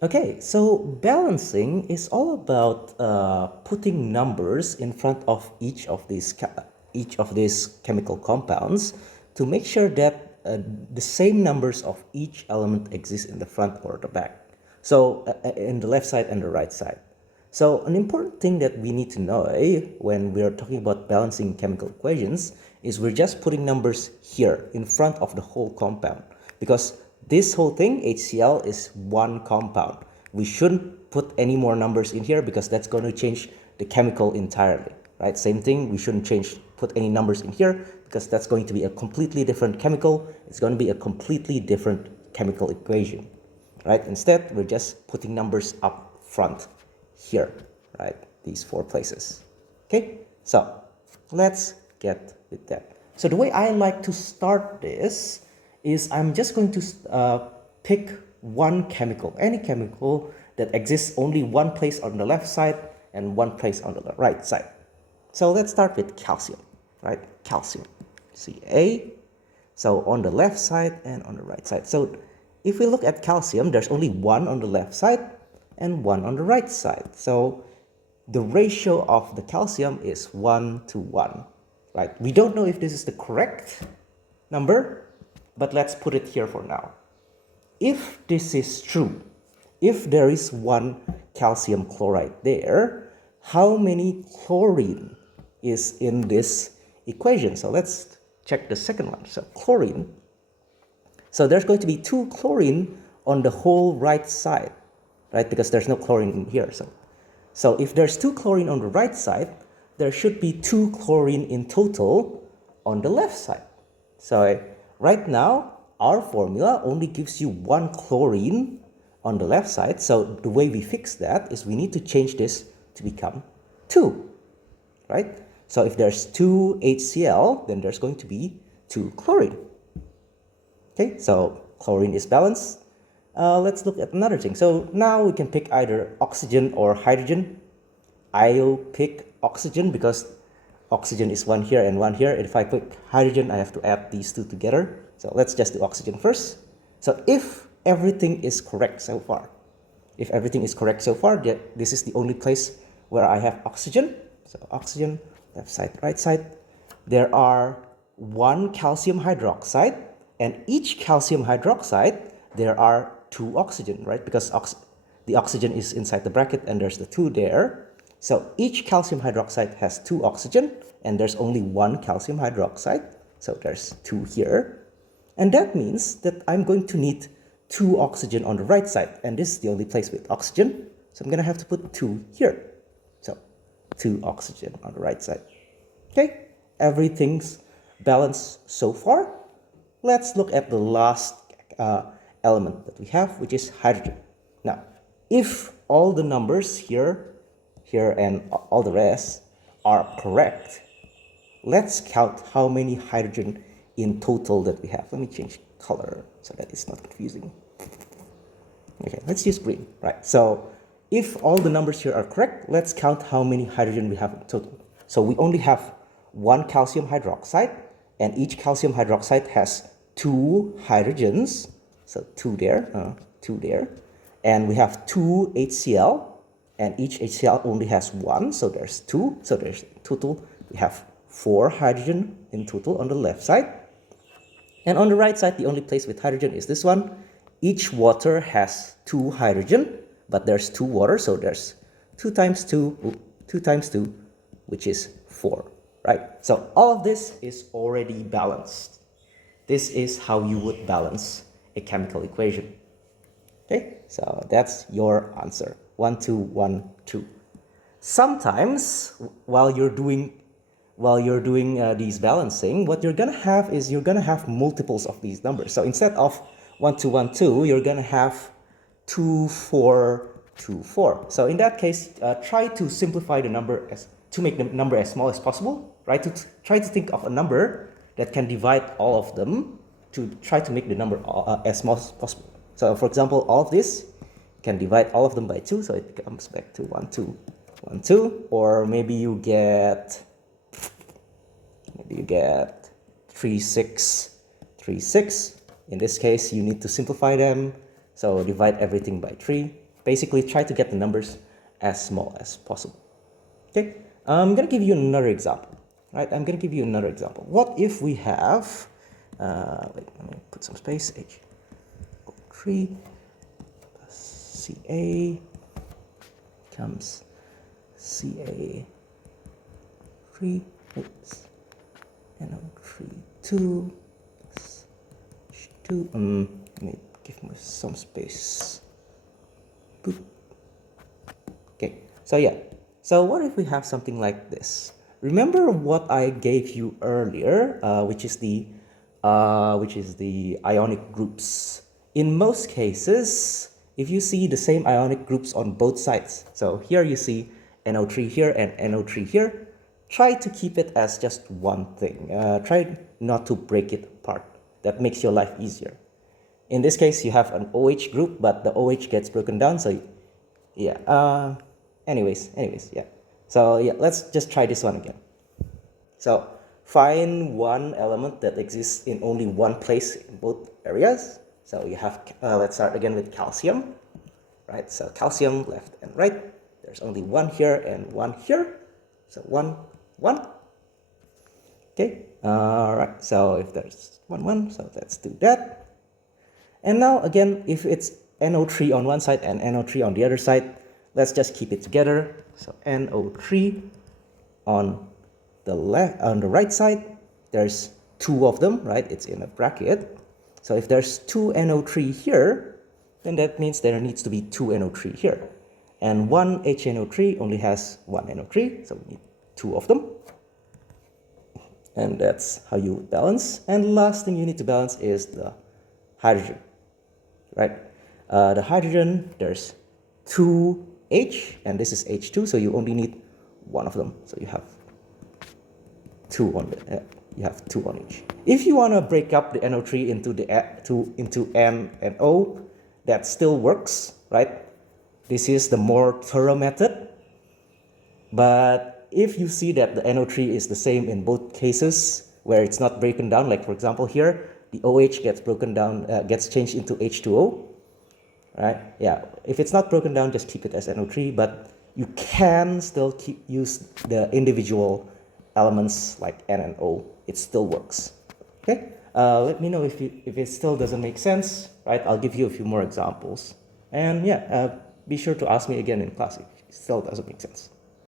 Okay, so balancing is all about putting numbers in front of each of these chemical compounds to make sure that the same numbers of each element exist in the front or the back. So in the left side and the right side. So an important thing that we need to know when we're talking about balancing chemical equations is we're just putting numbers here in front of the whole compound, because this whole thing, HCl, is one compound. We shouldn't put any more numbers in here because that's going to change the chemical entirely, right? Same thing, we shouldn't put any numbers in here because that's going to be a completely different chemical. It's going to be a completely different chemical equation, right? Instead, we're just putting numbers up front here, right? These four places. Okay, so let's get with that. So the way I like to start this is I'm just going to pick one chemical, any chemical that exists only one place on the left side and one place on the right side. So let's start with calcium, right? Calcium, Ca. So on the left side and on the right side. So if we look at calcium, there's only one on the left side and one on the right side. So the ratio of the calcium is 1 to 1, right? We don't know if this is the correct number, but let's put it here for now. If this is true, if there is one calcium chloride there, how many chlorine is in this equation? So let's check the second one. So chlorine. So there's going to be 2 chlorine on the whole right side, right? Because there's no chlorine in here. So if there's 2 chlorine on the right side, there should be 2 chlorine in total on the left side. So right now, our formula only gives you 1 chlorine on the left side. So the way we fix that is we need to change this to become 2, right? So if there's 2 HCl, then there's going to be 2 chlorine. Okay, so chlorine is balanced. Let's look at another thing. So now we can pick either oxygen or hydrogen. I'll pick oxygen because oxygen is one here and one here. If I pick hydrogen, I have to add these two together. So let's just do oxygen first. So if everything is correct so far, this is the only place where I have oxygen. So oxygen, left side, right side. There are 1 calcium hydroxide, and each calcium hydroxide, there are 2 oxygen, right? Because the oxygen is inside the bracket and there's the 2 there. So each calcium hydroxide has 2 oxygen, and there's only 1 calcium hydroxide. So there's 2 here. And that means that I'm going to need 2 oxygen on the right side, and this is the only place with oxygen. So I'm going to have to put 2 here. So 2 oxygen on the right side. Okay, everything's balanced so far. Let's look at the last element that we have, which is hydrogen. Now, if all the numbers here, and all the rest are correct, let's count how many hydrogen in total that we have. Let me change color so that it's not confusing. Okay, let's use green, right? So if all the numbers here are correct, let's count how many hydrogen we have in total. So we only have 1 calcium hydroxide, and each calcium hydroxide has 2 hydrogens. So 2 there, 2 there. And we have 2 HCl, and each HCl only has 1, so there's 2. So there's total, we have 4 hydrogen in total on the left side. And on the right side, the only place with hydrogen is this one. Each water has 2 hydrogen, but there's 2 water, so there's 2 times 2, which is 4, right? So all of this is already balanced. This is how you would balance a chemical equation. Okay, so that's your answer. 1, 2, 1, 2. Sometimes while you're doing these balancing, what you're gonna have is you're gonna have multiples of these numbers. So instead of 1, 2, 1, 2, you're gonna have 2, 4, 2, 4. So in that case, try to simplify the number to make the number as small as possible. Right? Try to think of a number that can divide all of them to try to make the number as small as possible. So for example, all of this can divide all of them by 2, so it comes back to 1, 2, 1, 2. Or maybe you get 3, 6, 3, 6. In this case, you need to simplify them. So divide everything by 3. basically try to get the numbers as small as possible. Okay, I'm gonna give you another example, right? I'm gonna give you another example. What if we have, wait, let me put some space, H3 plus Ca comes Ca3, oops, NO3 2 plus H2, let me give me some space. Boop. Okay, so yeah, so what if we have something like this? Remember what I gave you earlier, which is the ionic groups. In most cases, if you see the same ionic groups on both sides, so here you see NO3 here and NO3 here, try to keep it as just one thing. Try not to break it apart. That makes your life easier. In this case, you have an OH group, but the OH gets broken down, so yeah. Anyways, yeah. So yeah, let's just try this one again. So find one element that exists in only one place in both areas. So you have, let's start again with calcium, right? So calcium left and right. There's only one here and one here. So 1, 1. Okay, all right. So if there's 1, 1, so let's do that. And now again, if it's NO3 on one side and NO3 on the other side, let's just keep it together. So NO3 on the left, on the right side, there's 2 of them, right? It's in a bracket. So if there's 2 NO3 here, then that means there needs to be 2 NO3 here. And one HNO3 only has 1 NO3, so we need 2 of them. And that's how you balance. And the last thing you need to balance is the hydrogen, right? The hydrogen, there's 2H, and this is H2, so you only need 1 of them. So you have 2 on each. If you want to break up the NO3 into M and O, that still works, right? This is the more thorough method. But if you see that the NO3 is the same in both cases, where it's not broken down, like for example here, the OH gets broken down, gets changed into H2O, right? Yeah, if it's not broken down, just keep it as NO3, but you can still use the individual elements like N and O. It still works. Okay, let me know if it still doesn't make sense, right? I'll give you a few more examples. And yeah, be sure to ask me again in class if it still doesn't make sense.